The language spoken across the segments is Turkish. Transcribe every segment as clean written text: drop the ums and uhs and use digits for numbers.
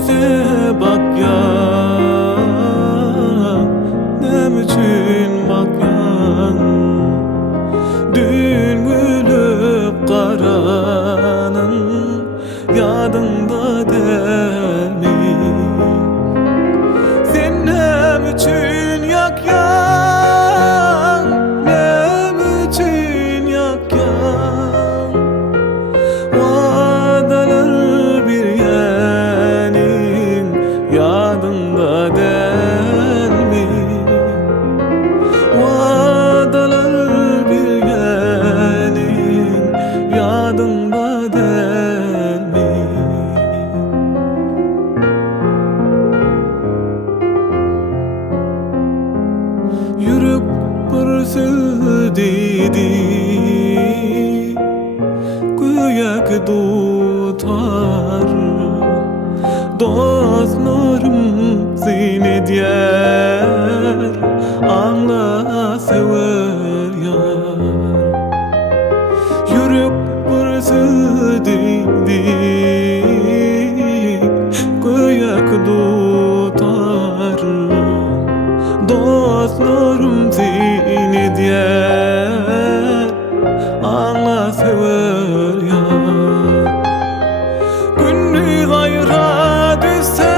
yüze bak ya, ne için bakyan? Dün gülüp karanın yadında değil mi? Sen ne için yakyan, ne için yakyan? Vadalar bir yenin yadında değil mi? Vadalar bir yenin yadında değil mi? Yürüp pırsız dedi, güyak tutar. Dostlarım seni diyer, anla sever yar. Yürüp pırsız dedi, güyak tutar. Dostlarım seni diyer, anla sever ya. Günlü gayra düşsem,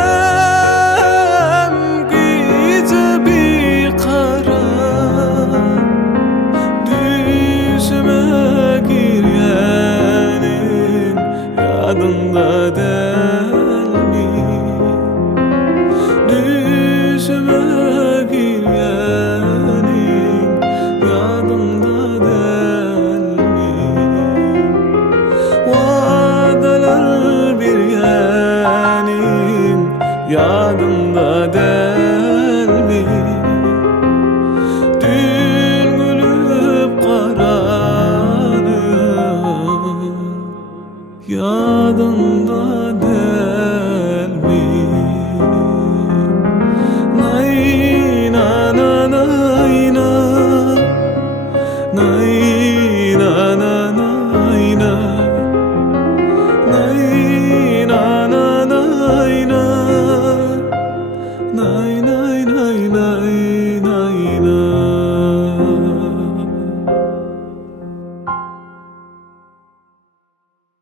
gece bir kara. Düşüme giryenin yadında değil mi? Düşüme giryenin yadında değil mi? Vadalar bir yenin yadında